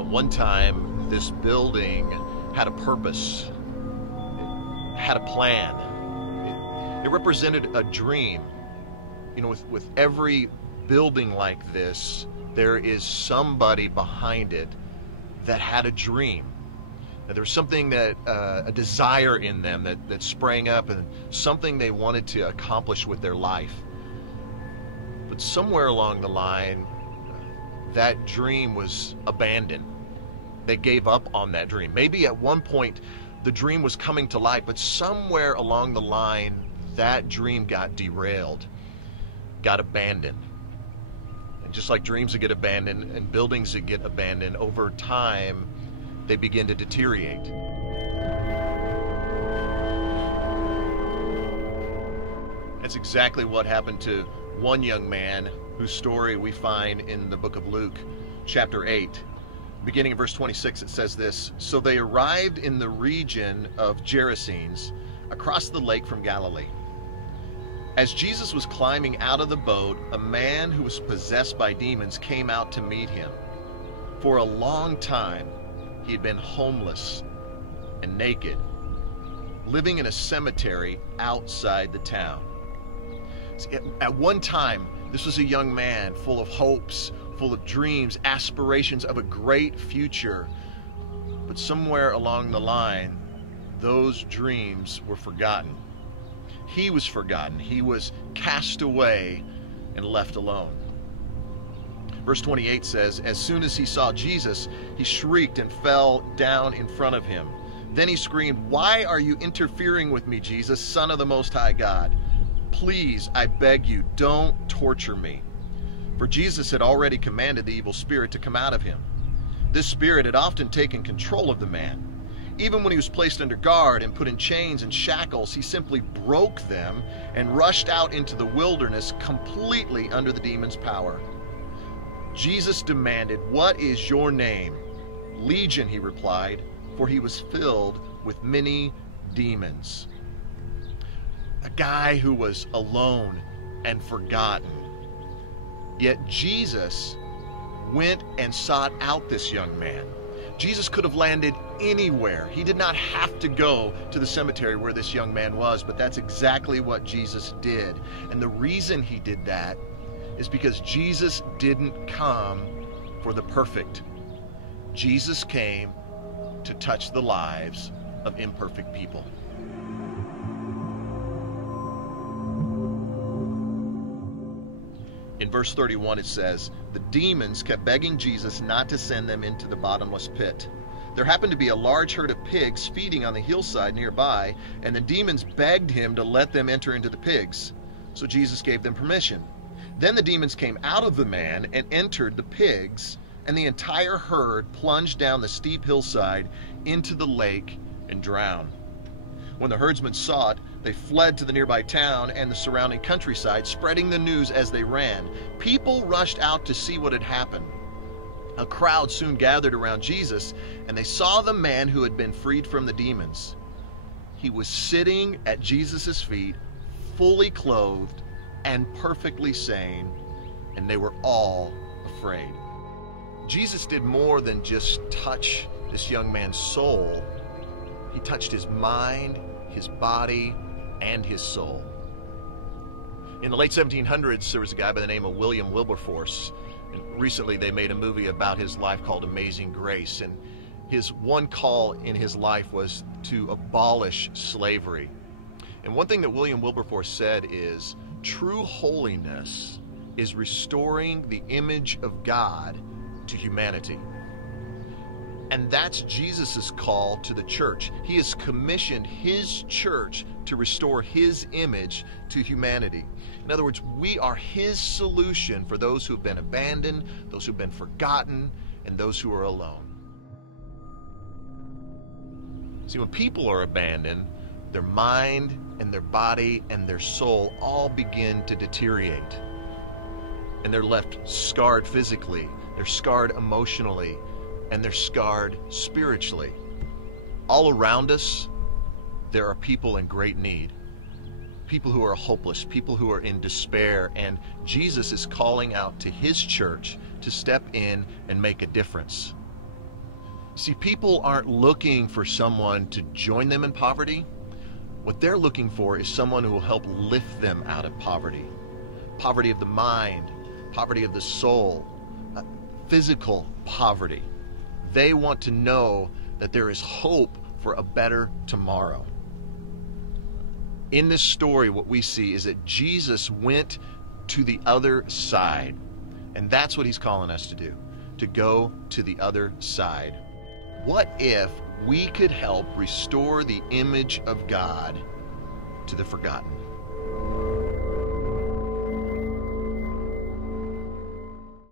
One time this building had a purpose, it had a plan, it represented a dream. With every building like this, there is somebody behind it that had a dream. Now, there was something that, a desire in them that sprang up, and something they wanted to accomplish with their life. But somewhere along the line, that dream was abandoned. They gave up on that dream. Maybe at one point the dream was coming to life, but somewhere along the line that dream got derailed, got abandoned. And just like dreams that get abandoned and buildings that get abandoned, over time they begin to deteriorate. That's exactly what happened to one young man whose story we find in the book of Luke, chapter 8. Beginning in verse 26, it says this: "So they arrived in the region of Gerasenes, across the lake from Galilee. As Jesus was climbing out of the boat, a man who was possessed by demons came out to meet him. For a long time, he had been homeless and naked, living in a cemetery outside the town." At one time, this was a young man full of hopes, full of dreams, aspirations of a great future. But somewhere along the line, those dreams were forgotten. He was forgotten. He was cast away and left alone. Verse 28 says, "As soon as he saw Jesus, he shrieked and fell down in front of him. Then he screamed, 'Why are you interfering with me, Jesus, Son of the Most High God? Please, I beg you, don't torture me.' For Jesus had already commanded the evil spirit to come out of him. This spirit had often taken control of the man. Even when he was placed under guard and put in chains and shackles, he simply broke them and rushed out into the wilderness completely under the demon's power. Jesus demanded, 'What is your name?' 'Legion,' he replied, for he was filled with many demons." A guy who was alone and forgotten. Yet Jesus went and sought out this young man. Jesus could have landed anywhere. He did not have to go to the cemetery where this young man was, but that's exactly what Jesus did. And the reason he did that is because Jesus didn't come for the perfect. Jesus came to touch the lives of imperfect people. In verse 31 it says, "The demons kept begging Jesus not to send them into the bottomless pit. There happened to be a large herd of pigs feeding on the hillside nearby, and the demons begged him to let them enter into the pigs. So Jesus gave them permission. Then the demons came out of the man and entered the pigs, and the entire herd plunged down the steep hillside into the lake and drowned. When the herdsmen saw it, they fled to the nearby town and the surrounding countryside, spreading the news as they ran. People rushed out to see what had happened. A crowd soon gathered around Jesus, and they saw the man who had been freed from the demons. He was sitting at Jesus' feet, fully clothed and perfectly sane, and they were all afraid." Jesus did more than just touch this young man's soul. He touched his mind, his body, and his soul. In the late 1700s, there was a guy by the name of William Wilberforce. And recently they made a movie about his life called Amazing Grace. And his one call in his life was to abolish slavery. And one thing that William Wilberforce said is, true holiness is restoring the image of God to humanity. And that's Jesus' call to the church. He has commissioned his church to restore his image to humanity. In other words, we are his solution for those who have been abandoned, those who have been forgotten, and those who are alone. See, when people are abandoned, their mind and their body and their soul all begin to deteriorate. And they're left scarred physically, they're scarred emotionally, and they're scarred spiritually. All around us, there are people in great need. People who are hopeless, people who are in despair, and Jesus is calling out to his church to step in and make a difference. See, people aren't looking for someone to join them in poverty. What they're looking for is someone who will help lift them out of poverty. Poverty of the mind, poverty of the soul, physical poverty. They want to know that there is hope for a better tomorrow. In this story, what we see is that Jesus went to the other side. And that's what he's calling us to do, to go to the other side. What if we could help restore the image of God to the forgotten?